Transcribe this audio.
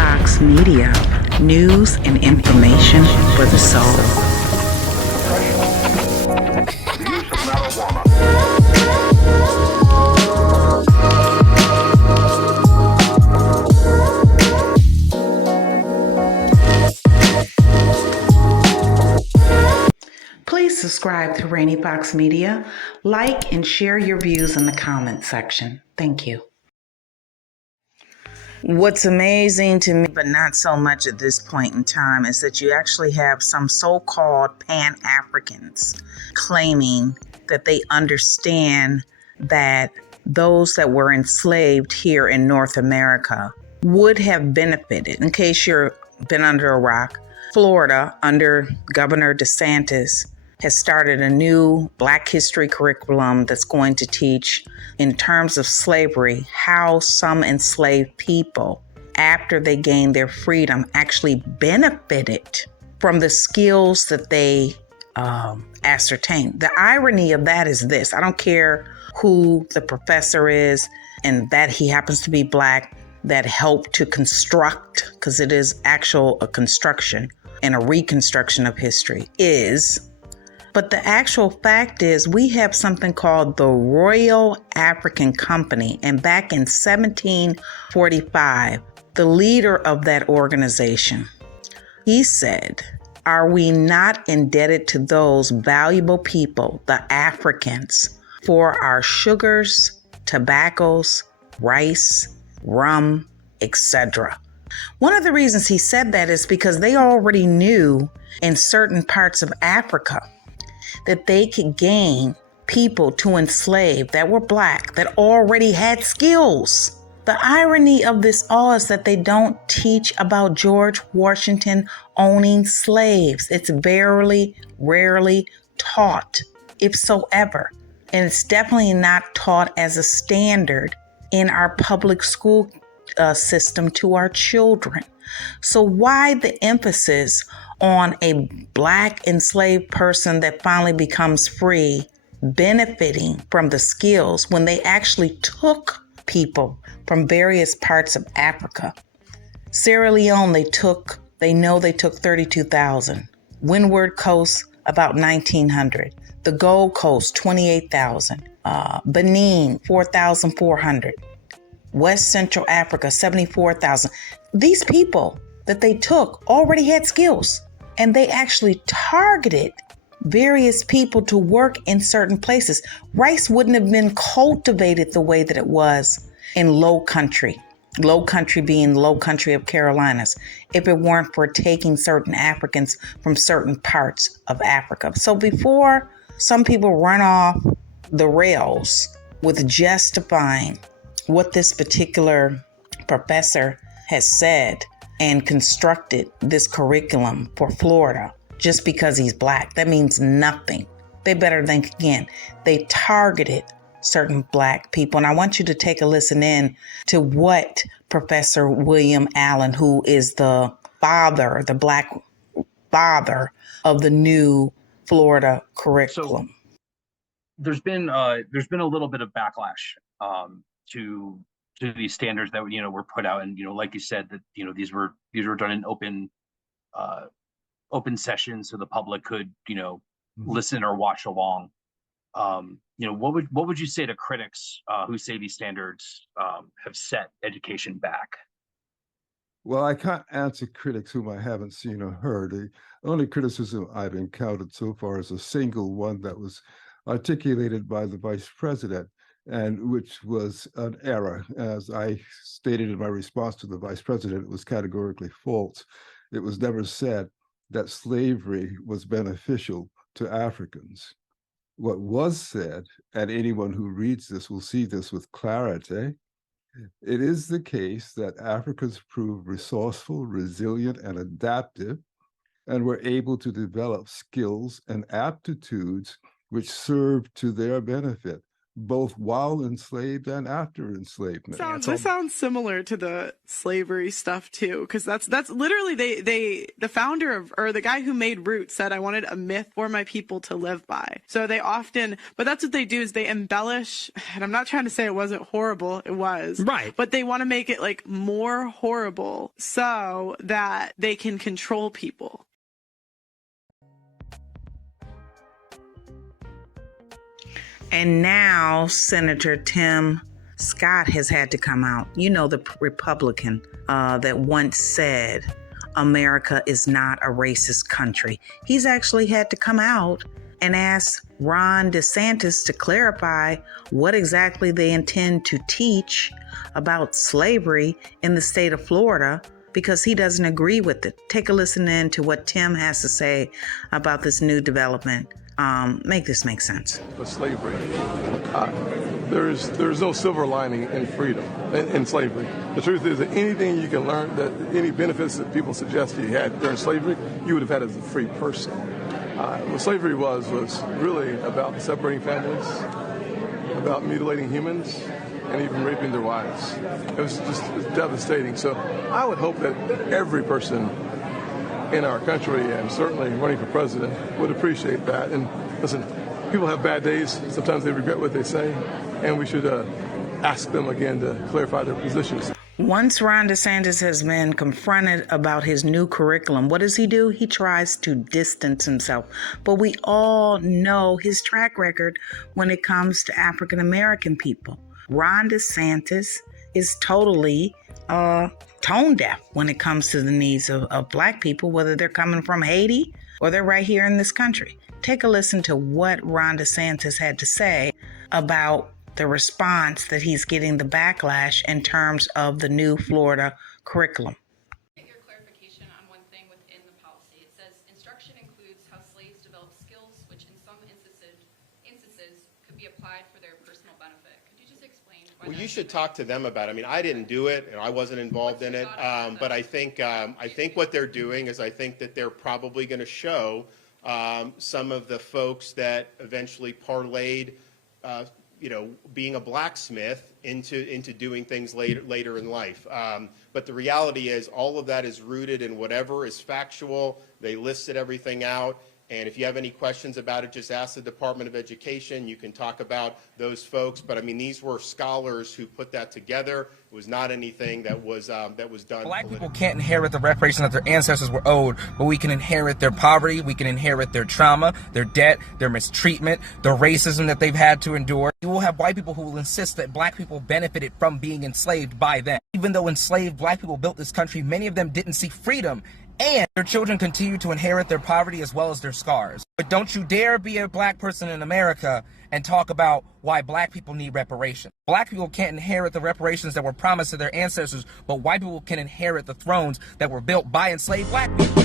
Fox Media, news and information for the soul. Please subscribe to Rainy Fox Media, like and share your views in the comment section. Thank you. What's amazing to me, but not so much at this point in time, is that you actually have some so-called Pan-Africans claiming that they understand that those that were enslaved here in North America would have benefited. In case you've been under a rock, Florida, under Governor DeSantis, has started a new Black history curriculum that's going to teach, in terms of slavery, how some enslaved people, after they gained their freedom, actually benefited from the skills that they ascertained. The irony of that is this: I don't care who the professor is and that he happens to be Black, that helped to construct, because it is a construction and a reconstruction of history, but the actual fact is we have something called the Royal African Company. And back in 1745, the leader of that organization, he said, "Are we not indebted to those valuable people, the Africans, for our sugars, tobaccos, rice, rum, etc.?" One of the reasons he said that is because they already knew in certain parts of Africa that they could gain people to enslave that were Black, that already had skills. The irony of this all is that they don't teach about George Washington owning slaves. It's very rarely taught, if so ever. And it's definitely not taught as a standard in our public school system to our children. So why the emphasis on a Black enslaved person that finally becomes free benefiting from the skills when they actually took people from various parts of Africa? Sierra Leone, they took 32,000. Windward Coast, about 1,900. The Gold Coast, 28,000. Benin, 4,400. West Central Africa, 74,000. These people that they took already had skills, and they actually targeted various people to work in certain places. Rice wouldn't have been cultivated the way that it was in low country being low country of Carolinas, if it weren't for taking certain Africans from certain parts of Africa. So before some people run off the rails with justifying what this particular professor has said and constructed this curriculum for Florida just because he's Black, that means nothing. They better think again. They targeted certain Black people. And I want you to take a listen in to what Professor William Allen, who is the Black father of the new Florida curriculum. So there's been a little bit of backlash to these standards that were put out, and like you said, that these were done in open sessions so the public could listen or watch along. What would you say to critics who say these standards have set education back? Well, I can't answer critics whom I haven't seen or heard. The only criticism I've encountered so far is a single one that was articulated by the vice president, and which was an error. As I stated in my response to the vice president, it was categorically false. It was never said that slavery was beneficial to Africans. What was said, and anyone who reads this will see this with clarity, it is the case that Africans proved resourceful, resilient, and adaptive, and were able to develop skills and aptitudes which served to their benefit, both while enslaved and after enslavement. This sounds similar to the slavery stuff too, because that's literally the founder of, or the guy who made Roots said, I wanted a myth for my people to live by. So they often, but that's what they do, is they embellish, and I'm not trying to say it wasn't horrible, it was. Right. But they want to make it like more horrible so that they can control people. And now Senator Tim Scott has had to come out. You know, the Republican that once said America is not a racist country. He's actually had to come out and ask Ron DeSantis to clarify what exactly they intend to teach about slavery in the state of Florida, because he doesn't agree with it. Take a listen in to what Tim has to say about this new development. Make this make sense. For slavery, there's no silver lining in freedom, in slavery. The truth is that anything you can learn, that any benefits that people suggest you had during slavery, you would have had as a free person. What slavery was really about separating families, about mutilating humans, and even raping their wives. It was devastating. So I would hope that every person in our country, and certainly running for president, would appreciate that. And listen, people have bad days. Sometimes they regret what they say, and we should ask them again to clarify their positions. Once Ron DeSantis has been confronted about his new curriculum, what does he do? He tries to distance himself. But we all know his track record when it comes to African American people. Ron DeSantis is totally tone deaf when it comes to the needs of Black people, whether they're coming from Haiti or they're right here in this country. Take a listen to what Ron DeSantis had to say about the response that he's getting, the backlash in terms of the new Florida curriculum. Get your clarification on one thing within the policy. It says instruction includes how slaves develop skills, which in some instances could be applied for their personal benefit. Could you just explain why? Well, you should talk to them about it. I mean, I didn't do it, and I wasn't involved in it. But I think what they're doing is, I think that they're probably going to show some of the folks that eventually parlayed, being a blacksmith into doing things later in life. But the reality is, all of that is rooted in whatever is factual. They listed everything out. And if you have any questions about it, just ask the Department of Education. You can talk about those folks. But I mean, these were scholars who put that together. It was not anything that was done. Black people can't inherit the reparations that their ancestors were owed, but we can inherit their poverty, we can inherit their trauma, their debt, their mistreatment, the racism that they've had to endure. You will have white people who will insist that Black people benefited from being enslaved by them. Even though enslaved Black people built this country, many of them didn't see freedom. And their children continue to inherit their poverty as well as their scars. But don't you dare be a Black person in America and talk about why Black people need reparations. Black people can't inherit the reparations that were promised to their ancestors, but white people can inherit the thrones that were built by enslaved Black people.